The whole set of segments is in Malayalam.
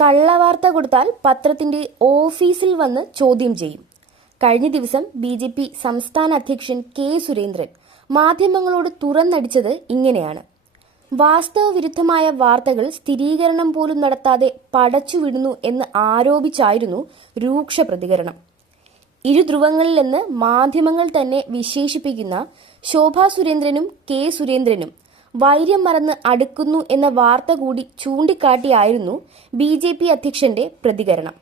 കള്ളവാർത്ത കൊടുത്താൽ പത്രത്തിന്റെ ഓഫീസിൽ വന്ന് ചോദ്യം ചെയ്യും. കഴിഞ്ഞ ദിവസം ബി.ജെ.പി. സംസ്ഥാന അധ്യക്ഷൻ കെ. സുരേന്ദ്രൻ മാധ്യമങ്ങളോട് തുറന്നടിച്ചത് ഇങ്ങനെയാണ്. വാസ്തവവിരുദ്ധമായ വാർത്തകൾ സ്ഥിരീകരണം പോലും നടത്താതെ പടച്ചുവിടുന്നു എന്ന് ആരോപിച്ചായിരുന്നു രൂക്ഷ പ്രതികരണം. ഇരുധ്രുവങ്ങളിലെന്ന് മാധ്യമങ്ങൾ തന്നെ വിശേഷിപ്പിക്കുന്ന ശോഭാ സുരേന്ദ്രനും കെ. സുരേന്ദ്രനും വൈര്യം മറന്ന് അടുക്കുന്നു എന്ന വാർത്ത കൂടി ചൂണ്ടിക്കാട്ടിയായിരുന്നു ബി.ജെ.പി. അധ്യക്ഷന്റെ പ്രതികരണം.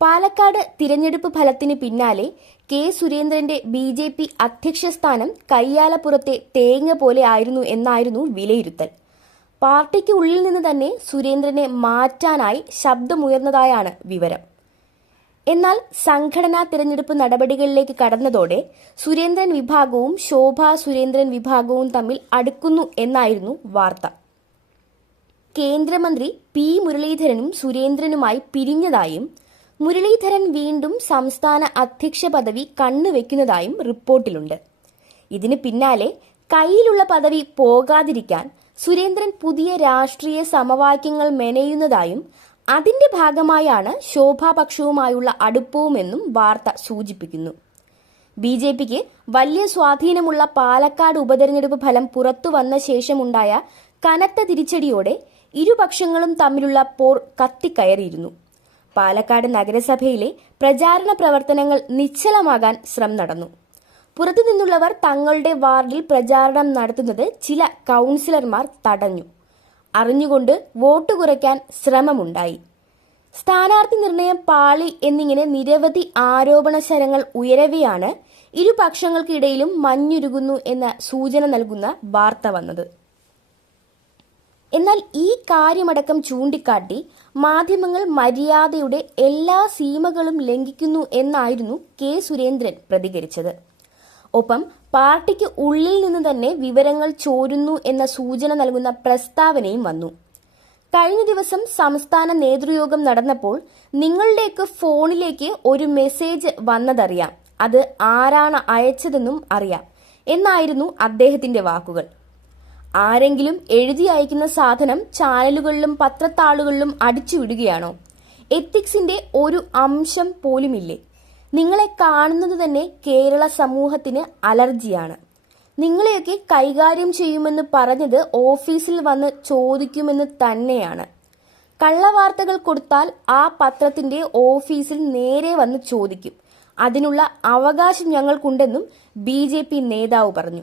പാലക്കാട് തിരഞ്ഞെടുപ്പ് ഫലത്തിന് പിന്നാലെ കെ. സുരേന്ദ്രന്റെ ബി.ജെ.പി. അധ്യക്ഷ സ്ഥാനം കയ്യാലപ്പുറത്തെ തേങ്ങ പോലെ ആയിരുന്നു എന്നായിരുന്നു വിലയിരുത്തൽ. പാർട്ടിക്ക് ഉള്ളിൽ നിന്ന് തന്നെ സുരേന്ദ്രനെ മാറ്റാനായി ശബ്ദമുയർന്നതായാണ് വിവരം. എന്നാൽ സംഘടനാ തിരഞ്ഞെടുപ്പ് നടപടികളിലേക്ക് കടന്നതോടെ സുരേന്ദ്രൻ വിഭാഗവും ശോഭാ സുരേന്ദ്രൻ വിഭാഗവും തമ്മിൽ അടുക്കുന്നു എന്നായിരുന്നു വാർത്ത. കേന്ദ്രമന്ത്രി പി. മുരളീധരനും സുരേന്ദ്രനുമായി പിരിഞ്ഞതായും മുരളീധരൻ വീണ്ടും സംസ്ഥാന അധ്യക്ഷ പദവി കണ്ണുവെക്കുന്നതായും റിപ്പോർട്ടിലുണ്ട്. ഇതിന് പിന്നാലെ കയ്യിലുള്ള പദവി പോകാതിരിക്കാൻ സുരേന്ദ്രൻ പുതിയ രാഷ്ട്രീയ സമവാക്യങ്ങൾ മെനയുന്നതായും അതിന്റെ ഭാഗമായാണ് ശോഭാപക്ഷവുമായുള്ള അടുപ്പവുമെന്നും വാർത്ത സൂചിപ്പിക്കുന്നു. ബി.ജെ.പിക്ക് വലിയ സ്വാധീനമുള്ള പാലക്കാട് ഉപതെരഞ്ഞെടുപ്പ് ഫലം പുറത്തുവന്ന ശേഷമുണ്ടായ കനത്ത തിരിച്ചടിയോടെ ഇരുപക്ഷങ്ങളും തമ്മിലുള്ള പോർ കത്തിക്കയറിയിരുന്നു. പാലക്കാട് നഗരസഭയിലെ പ്രചാരണ പ്രവർത്തനങ്ങൾ നിശ്ചലമാകാൻ ശ്രമം നടന്നു. പുറത്തുനിന്നുള്ളവർ തങ്ങളുടെ വാർഡിൽ പ്രചാരണം നടത്തുന്നത് ചില കൗൺസിലർമാർ തടഞ്ഞു. അറിഞ്ഞുകൊണ്ട് വോട്ട് കുറയ്ക്കാൻ ശ്രമമുണ്ടായി. സ്ഥാനാർത്ഥി നിർണയം പാളി എന്നിങ്ങനെ നിരവധി ആരോപണ ശരങ്ങൾ ഉയരവെയാണ് ഇരുപക്ഷങ്ങൾക്കിടയിലും മഞ്ഞുരുകുന്നു എന്ന സൂചന നൽകുന്ന വാർത്ത വന്നത്. എന്നാൽ ഈ കാര്യമടക്കം ചൂണ്ടിക്കാട്ടി മാധ്യമങ്ങൾ മര്യാദയുടെ എല്ലാ സീമകളും ലംഘിക്കുന്നു എന്നായിരുന്നു കെ. സുരേന്ദ്രൻ പ്രതികരിച്ചത്. ഒപ്പം പാർട്ടിക്ക് ഉള്ളിൽ നിന്ന് തന്നെ വിവരങ്ങൾ ചോരുന്നു എന്ന സൂചന നൽകുന്ന പ്രസ്താവനയും വന്നു. കഴിഞ്ഞ ദിവസം സംസ്ഥാന നേതൃയോഗം നടന്നപ്പോൾ നിങ്ങളുടെയൊക്കെ ഫോണിലേക്ക് ഒരു മെസ്സേജ് വന്നതറിയാം, അത് ആരാണ് അയച്ചതെന്നും അറിയാം എന്നായിരുന്നു അദ്ദേഹത്തിന്റെ വാക്കുകൾ. ആരെങ്കിലും എഴുതി അയക്കുന്ന സാധനം ചാനലുകളിലും പത്രത്താളുകളിലും അടിച്ചുവിടുകയാണോ? എത്തിക്സിന്റെ ഒരു അംശം പോലുമില്ലേ? നിങ്ങളെ കാണുന്നത് തന്നെ കേരള സമൂഹത്തിന് അലർജിയാണ്. നിങ്ങളെയൊക്കെ കൈകാര്യം ചെയ്യുമെന്ന് പറഞ്ഞത് ഓഫീസിൽ വന്ന് ചോദിക്കുമെന്ന് തന്നെയാണ്. കള്ളവാർത്തകൾ കൊടുത്താൽ ആ പത്രത്തിന്റെ ഓഫീസിൽ നേരെ വന്ന് ചോദിക്കും. അതിനുള്ള അവകാശം ഞങ്ങൾക്കുണ്ടെന്നും ബി.ജെ.പി. നേതാവ് പറഞ്ഞു.